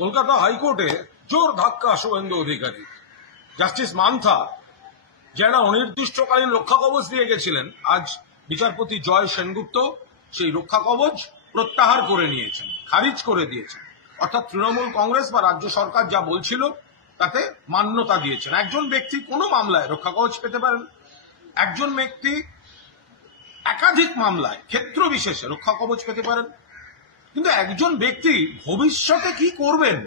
কলকাতা হাইকোর্টে জোর ধাক্কা শুভেন্দু অধিকারী। জাস্টিস মান্থা যারা অনির্দিষ্টকালীন রক্ষা কবচ দিয়ে গেছিলেন, আজ বিচারপতি জয় সেনগুপ্ত সেই রক্ষা কবচ প্রত্যাহার করে নিয়েছেন, খারিজ করে দিয়েছেন। অর্থাৎ তৃণমূল কংগ্রেস বা রাজ্য সরকার যা বলছিল তাতে মান্যতা দিয়েছেন। একজন ব্যক্তি কোনো মামলায় রক্ষা কবচ পেতে পারেন, একজন ব্যক্তি একাধিক মামলায় ক্ষেত্র বিশেষে রক্ষা কবচ পেতে পারেন, কিন্তু একজন ব্যক্তি ভবিষ্যতে কি করবেন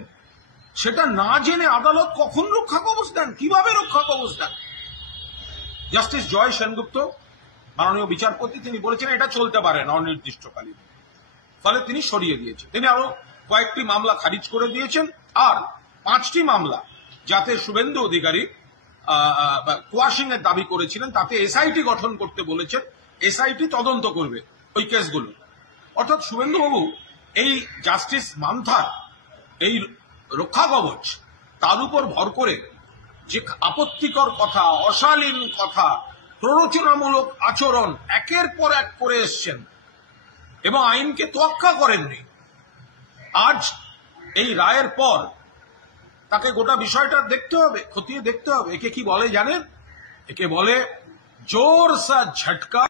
সেটা না জেনে আদালত কখন রক্ষা কবচ দেন, কিভাবে রক্ষা কবচ দেন? জাস্টিস জয় সেনগুপ্ত মাননীয় বিচারপতি তিনি বলেছেন এটা চলতে পারে না অনির্দিষ্টকালীন, ফলে তিনি সরিয়ে দিয়েছেন। তিনি আরো কয়েকটি মামলা খারিজ করে দিয়েছেন, আর 5টি মামলা যাতে শুভেন্দু অধিকারী কোয়াশিং এর দাবি করেছিলেন তাতে এসআইটি গঠন করতে বলেছেন, এসআইটি তদন্ত করবে ওই কেসগুলো। অর্থাৎ শুভেন্দুবাবু এই জাস্টিস মান্থার এই রক্ষা কবচ তার উপর ভর করে যে আপত্তিকর কথা, অশালীন কথা, প্ররোচনামূলক আচরণ একের পর এক করে এসছেন এবং আইনকে তোয়াক্কা করেননি। আজ এই রায়ের পর তাকে গোটা বিষয়টা দেখতে হবে, খতিয়ে দেখতে হবে। একে কি বলে জানেন? একে বলে জোর সা ঝটকা